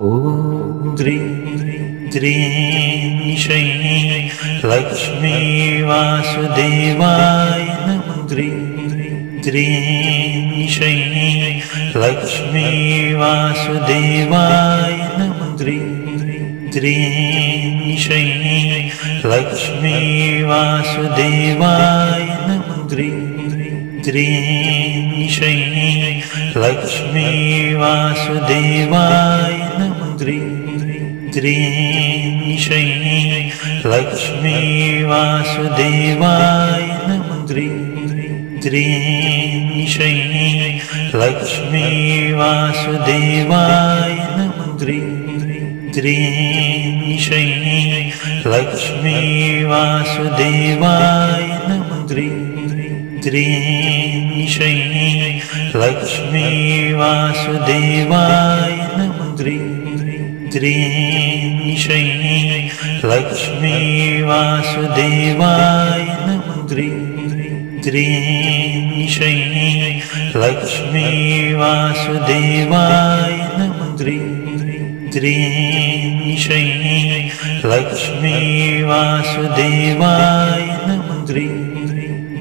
ॐ ह्रीं श्रीं श्रीं लक्ष्मी वासुदेवाय नमः। ह्रीं श्रीं श्रीं लक्ष्मी वासुदेवाय नमः। ह्रीं श्रीं श्रीं लक्ष्मी वासुदेवाय नमः। ह्रीं श्रीं श्रीं लक्ष्मी वासुदेवाय नमः। ह्रीं श्रीं श्रीं लक्ष्मी वासुदेवाय नमः। ह्रीं श्रीं श्रीं लक्ष्मी वासुदेवाय नमः। ह्रीं श्रीं श्रीं लक्ष्मी वासुदेवाय नमः। ह्रीं श्रीं श्रीं लक्ष्मी वासुदेवाय नमः। ह्रीं श्रीं श्रीं लक्ष्मी वासुदेवाय नमः। ह्रीं श्रीं श्रीं लक्ष्मी वासुदेवाय नमः। ह्रीं श्रीं श्रीं लक्ष्मी वासुदेवाय नमः। ह्रीं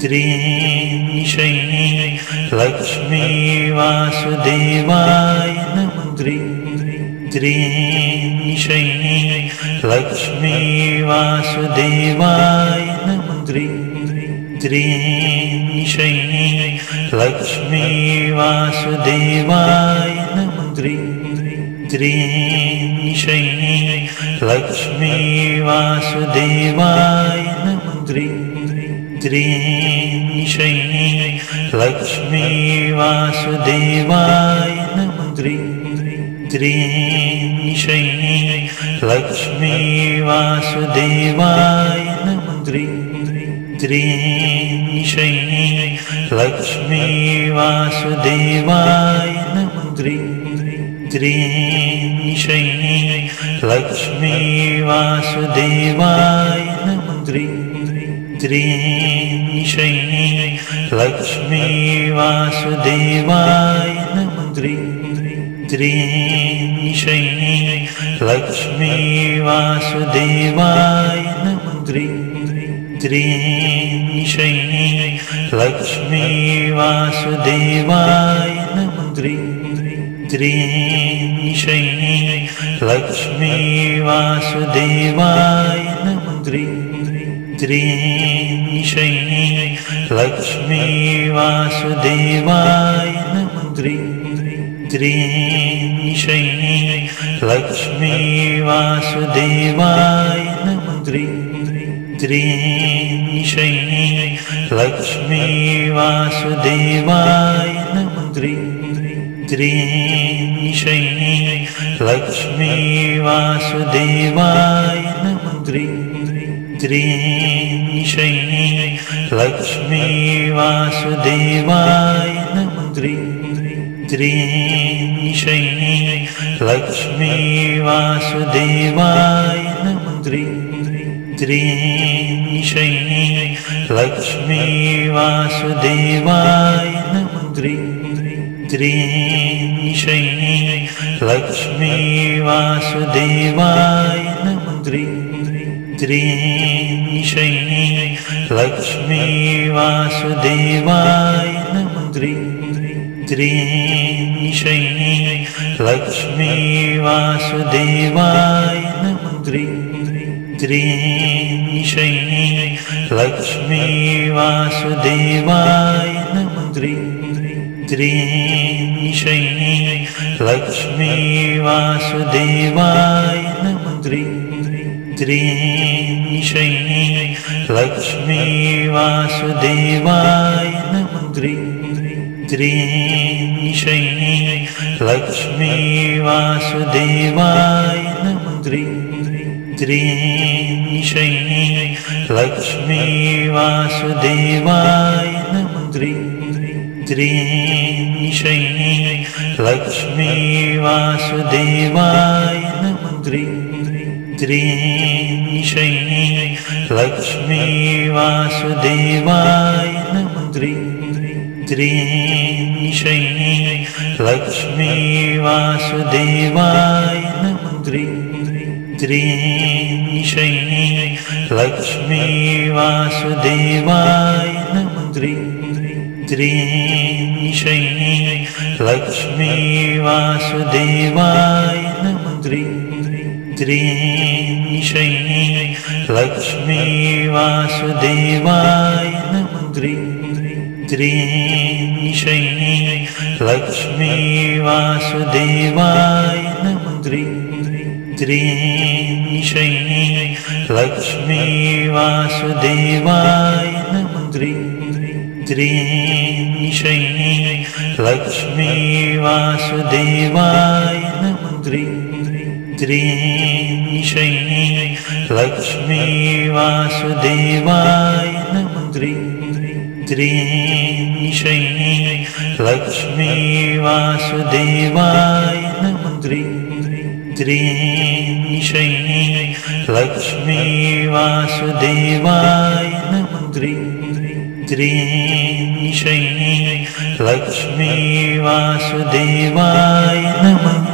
श्रीं श्रीं लक्ष्मी वासुदेवाय नमः। ह्रीं श्रीं श्रीं लक्ष्मी वासुदेवाय नमः। ह्रीं श्रीं श्रीं लक्ष्मी वासुदेवाय नमः। ह्रीं श्रीं श्रीं लक्ष्मी वासुदेवाय नमः। ह्रीं श्रीं श्रीं लक्ष्मी वासुदेवाय नमः। ह्रीं श्रीं श्रीं लक्ष्मी वासुदेवाय नमः। ह्रीं श्रीं श्रीं लक्ष्मी वासुदेवाय नमः। ह्रीं श्रीं श्रीं लक्ष्मी वासुदेवाय नमः। ह्रीं श्रीं श्रीं लक्ष्मी वासुदेवाय नमः। ह्रीं श्रीं श्रीं लक्ष्मी वासुदेवाय नमः। ह्रीं श्रीं श्रीं लक्ष्मी वासुदेवाय नमः। ह्रीं श्रीं श्रीं लक्ष्मी वासुदेवाय नमः। ह्रीं श्रीं श्रीं लक्ष्मी वासुदेवाय नमः। ह्रीं श्रीं श्रीं लक्ष्मी वासुदेवाय नमः। ह्रीं श्रीं श्रीं लक्ष्मी वासुदेवाय नमः। ह्रीं श्रीं श्रीं लक्ष्मी वासुदेवाय नमः। ह्रीं श्रीं श्रीं लक्ष्मी वासुदेवाय नमः। ह्रीं श्रीं श्रीं लक्ष्मी वासुदेवाय नमः। ह्रीं श्रीं श्रीं लक्ष्मी वासुदेवाय नमः। ह्रीं श्रीं श्रीं लक्ष्मी वासुदेवाय नमः। ह्रीं श्रीं श्रीं लक्ष्मी वासुदेवाय नमः। ह्रीं श्रीं श्रीं लक्ष्मी वासुदेवाय नमः। ह्रीं श्रीं श्रीं लक्ष्मी वासुदेवाय नमः। ह्रीं श्रीं श्रीं लक्ष्मी वासुदेवाय नमः। ह्रीं श्रीं श्रीं लक्ष्मी वासुदेवाय नमः। ह्रीं श्रीं श्रीं लक्ष्मी वासुदेवाय नमः। ह्रीं श्रीं श्रीं लक्ष्मी वासुदेवाय नमः। ह्रीं श्रीं श्रीं लक्ष्मी वासुदेवाय नमः। ह्रीं श्रीं श्रीं लक्ष्मी वासुदेवाय नमः। ह्रीं श्रीं श्रीं लक्ष्मी वासुदेवाय नमः। द्रीं शै लक्ष्मी वासुदेवाय नमः द्रीं शै लक्ष्मी वासुदेवाय नमः द्रीं शै लक्ष्मी वासुदेवाय नमः द्रीं शै लक्ष्मी वासुदेवाय नमः द्रीं शै लक्ष्मी वासुदेवाय नमः द्रीं शै लक्ष्मी वासुदेवाय नमः द्रीं शै लक्ष्मी वासुदेवाय नमः द्रीं शै लक्ष्मी वासुदेवाय नमः द्रीं शै लक्ष्मी वासुदेवाय नमः द्रीं शै लक्ष्मी वासुदेवाय नमः।